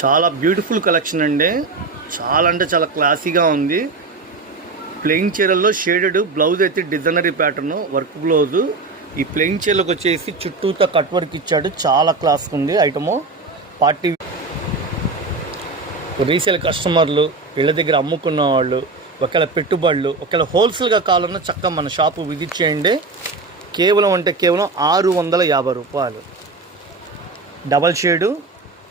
చాలా beautiful collection అండి. చాలా అంటే చాలా క్లాసీగా ఉంది. ప్లెయిన్ చీరల్లో షేడెడ్ బ్లౌజ్ అయితే డిజైనరీ ప్యాటర్న్ వర్క్ బ్లౌజ్. ఈ ప్లెయిన్ చీరలకు వచ్చేసి చుట్టూతో కట్ వర్క్ ఇచ్చాడు. చాలా క్లాస్గా ఉంది ఐటము. పార్టీ రీసేల్ కస్టమర్లు, ఇళ్ళ దగ్గర అమ్ముకున్న వాళ్ళు, ఒకవేళ పెట్టుబడులు, ఒకవేళ హోల్సేల్గా కావాలన్నా చక్కగా మన షాపు విజిట్ చేయండి. కేవలం అంటే కేవలం 650 రూపాయలు. Double shade.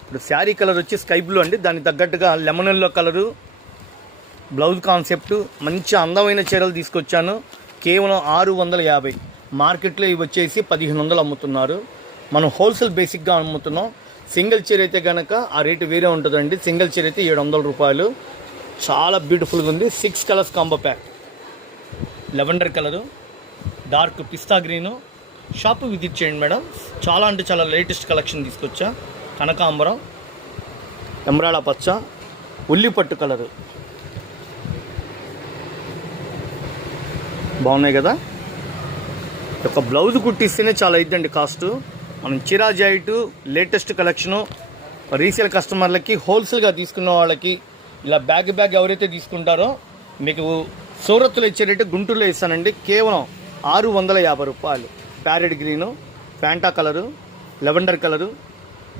ఇప్పుడు శారీ కలర్ వచ్చి స్కై బ్లూ అండి. దానికి తగ్గట్టుగా lemon yellow colour blouse concept. మంచి అందమైన చీరలు తీసుకొచ్చాను. కేవలం 650. మార్కెట్లో ఇవి వచ్చేసి 1500 అమ్ముతున్నారు. మనం హోల్సేల్ బేసిక్గా అమ్ముతున్నాం. సింగిల్ చీర అయితే కనుక ఆ రేటు వేరే ఉంటుందండి. సింగిల్ చీర అయితే 700 రూపాయలు. చాలా బ్యూటిఫుల్గా ఉంది. 6 colours combo pack. Lavender colour, dark pista green. Shop visit చేయండి మేడం. చాలా అంటే చాలా లేటెస్ట్ కలెక్షన్ తీసుకొచ్చా. కనకాంబరం, ఎమరాళ్ళ పచ్చ, ఉల్లిపట్టు కలరు బాగున్నాయి కదా. ఒక బ్లౌజ్ కుట్టిస్తేనే చాలా అయిద్దండి కాస్ట్. మనం చీరా జాయిట్ లేటెస్ట్ కలెక్షను రీసేల్ కస్టమర్లకి, హోల్సేల్గా తీసుకున్న వాళ్ళకి ఇలా బ్యాగ్ ఎవరైతే తీసుకుంటారో మీకు సూరత్లో ఇచ్చే రేటు గుంటూరులో ఇస్తానండి. కేవలం 650 రూపాయలు. Parrot green, Fanta colour, lavender colour,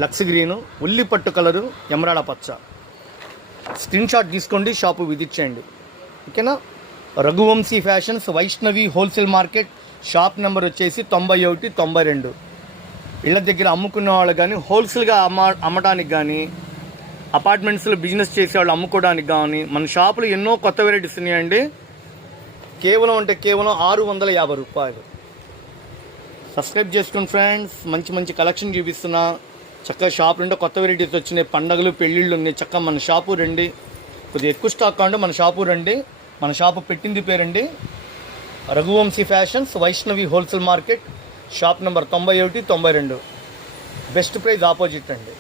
lux green, ఉల్లిపట్టు కలరు, ఎమరాడ పచ్చ. స్క్రీన్ షాట్ తీసుకోండి, షాపు విజిట్ చేయండి. ఓకేనా. Raghuvanshi fashions, Vaishnavi wholesale market. Shop number వచ్చేసి 91 92. ఇళ్ళ దగ్గర అమ్ముకున్న వాళ్ళు కానీ, హోల్సేల్గా అమ్మడానికి కానీ, అపార్ట్మెంట్స్లో బిజినెస్ చేసే వాళ్ళు అమ్ముకోవడానికి కానీ మన షాపులో ఎన్నో కొత్త వెరైటీస్ ఉన్నాయండి. కేవలం అంటే కేవలం 650 రూపాయలు. సబ్స్క్రైబ్ చేసుకోండి ఫ్రెండ్స్. మంచి మంచి కలెక్షన్ చూపిస్తున్నా. చక్కగా షాప్ నుండి కొత్త వెరైటీస్ వచ్చినాయి. పండగలు, పెళ్ళిళ్ళు ఉన్నాయి. చక్కగా మన షాపు రండి. కొద్దిగా ఎక్కువ స్టాక్ కావండి, మన షాపు రండి. మన షాపు పెట్టింది పేరండి Raghuvamshi fashions, Vaishnavi wholesale market. Shop number 91 92. Best price opposite అండి.